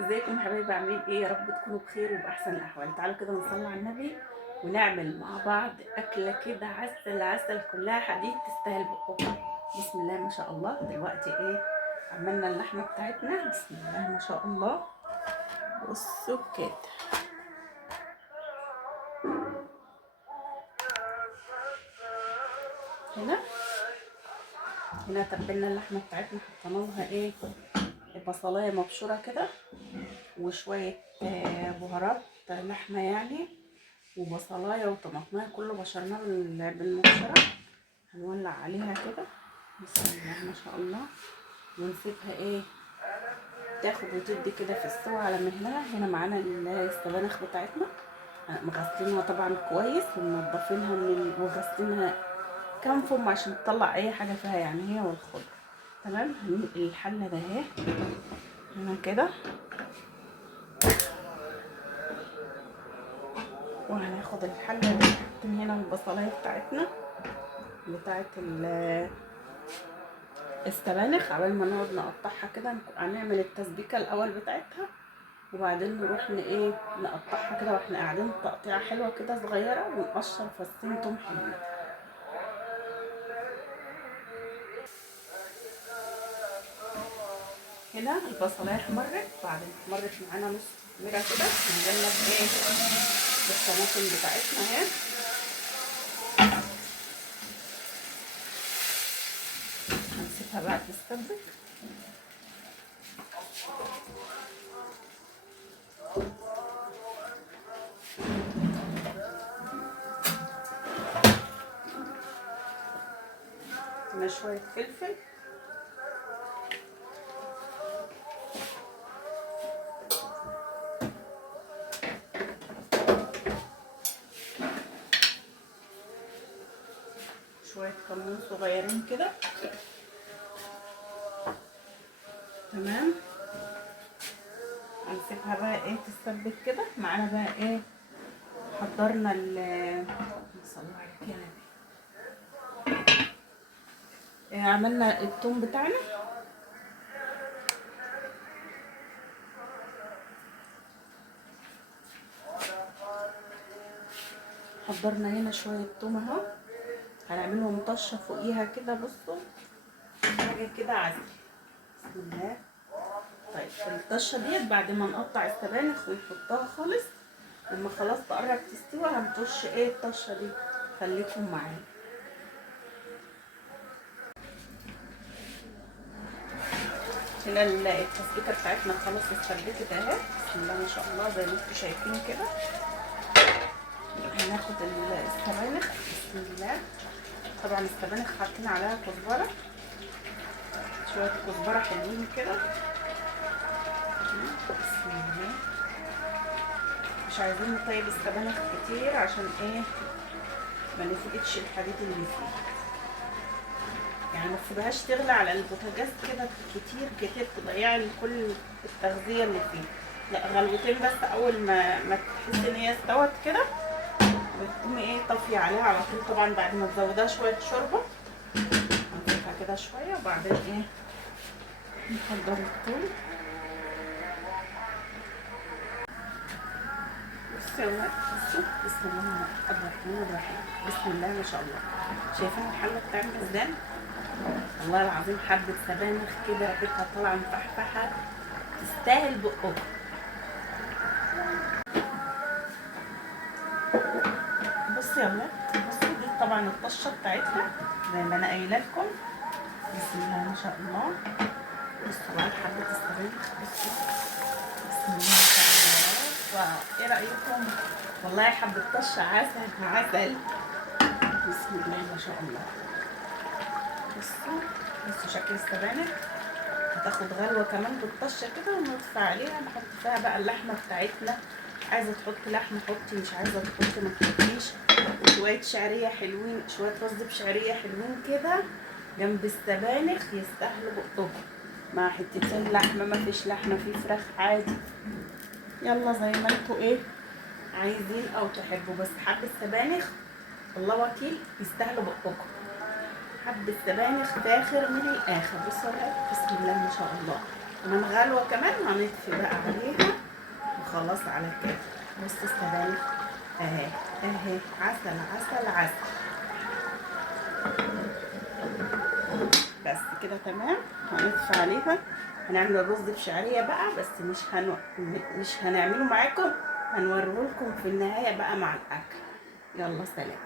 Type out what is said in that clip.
ازيكم حبايبي؟ عاملين ايه؟ يا رب تكونوا بخير وباحسن الاحوال. تعالوا كده نصلي على النبي ونعمل مع بعض اكله كده عسل عسل، كلها حديد تستاهل بقكم. بسم الله ما شاء الله. دلوقتي ايه؟ عملنا اللحمه بتاعتنا. بسم الله ما شاء الله. بصوا كده. هنا تبلنا اللحمه بتاعتنا، حطينا لها ايه؟ بصلايه مبشوره كده، وشويه بهارات لحمه يعني، وبصلايه وطماطمايه، كله بشرناه بالمبشره. هنولع عليها كده. بسم الله ما شاء الله. ونسيبها ايه؟ تاخد وتدي كده في السوا على مهلها. هنا معانا السبانخ بتاعتنا، مغسلينها طبعا كويس ومنضفينها وغسلينها كام فم عشان تطلع اي حاجه فيها يعني، هي والخضر. تمام. هننقل الحله ده اهي هنا كده، وهناخد الحله دي نحط هنا البصلايه بتاعتنا بتاعت السبانخ. عبال ما نقعد نقطعها كده، هنعمل التسبيكه الاول بتاعتها، وبعدين نروح ايه نقطعها كده واحنا قاعدين تقطيعه حلوه كده صغيره، ونقشر فصين توم حلوين. هنا البصلايه احمرت، بعدين احمرت معانا نص تحميره كده. هنجنب ايه؟ الطماطم بتاعتنا اهي. هنسيبها بقى تستبك. هنا شويه فلفل، شويه كمون صغيرين كده. تمام. هنسيبها بقى ايه تستبك كده معانا. بقى ايه؟ حضرنا صلوا عليك يا نبي. عملنا التوم بتاعنا. حضرنا هنا شويه توم اهو، هنعملهم طشه فوقيها كده. بصوا حاجه كده عسل. بسم الله. طيب الطشه ديت بعد ما نقطع السبانخ ونحطها خالص، لما خلاص تقرب تستوي هنطش ايه الطشه دي. خليكم معايا. هنا التسبيكه بتاعتنا خلاص اتسبكت اهي. بسم الله ما شاء الله زي ما انتم شايفين كده. هناخد السبانخ. بسم الله. طبعا السبانخ حاطين عليها كزبره، شويه كزبره حلوين كده. بسم الله. مش عايزين نطيب السبانخ كتير عشان ايه؟ ما نفقدش الحديد اللي فيه يعني. ما تسيبهاش تغلى على البوتاجاز كده كتير كتير، تضيعي كل التغذيه اللي فيه. لا، غلوتين بس. اول ما تحسي ان هي استوت كده، بتقومي ايه طافيه عليها على طول. طبعا بعد ما تزودها شويه شوربه، هنسيبها كده شويه، وبعدين ايه نحضر الثوم. بصوا بسم الله الرحمن الرحيم. بسم الله ما شاء الله. شايفين الحله بتعمل ازاي؟ والله العظيم حبه سبانخ كده ريحتها طالعه مفحفحه، تستاهل بقكم. بصي يا ولاد، بصوا دي طبعا الطشه بتاعتها زي ما انا قايله لكم. بسم الله ما شاء الله. بصوا بقى حبه السبانخ. بصوا بسم الله ما شاء الله. وايه رايكم؟ والله حبه طشه عسل عسل. بسم الله ما شاء الله. بصوا شكل السبانخ. هتاخد غلوه كمان بالطشه كده، ونطفي عليها نحط فيها بقى اللحمه بتاعتنا. عايزه تحطي لحمه حطي، مش عايزه تحطي ما تحطيش. وشويه شعريه حلوين، شويه رز بشعريه حلوين كده جنب السبانخ، يستاهلوا بقهم. مع حتتين لحمه، ما فيش لحمه في فراخ عادي. يلا زي ما انتوا ايه عايزين او تحبوا، بس حب السبانخ الله وكيل يستاهلوا بقكم. حب السبانخ فاخر من الاخر. بصوا بسم الله ما شاء الله. كمان غلوه كمان هنطفي بقى عليها وخلاص على كده. بصوا السبانخ اهي اهي، عسل عسل عسل. بس كده تمام. هنطفي عليها. هنعمل الرز بشعريه بقى، بس مش هنعمله معاكم، هنوريه لكم في النهايه بقى مع الاكل. يلا سلام.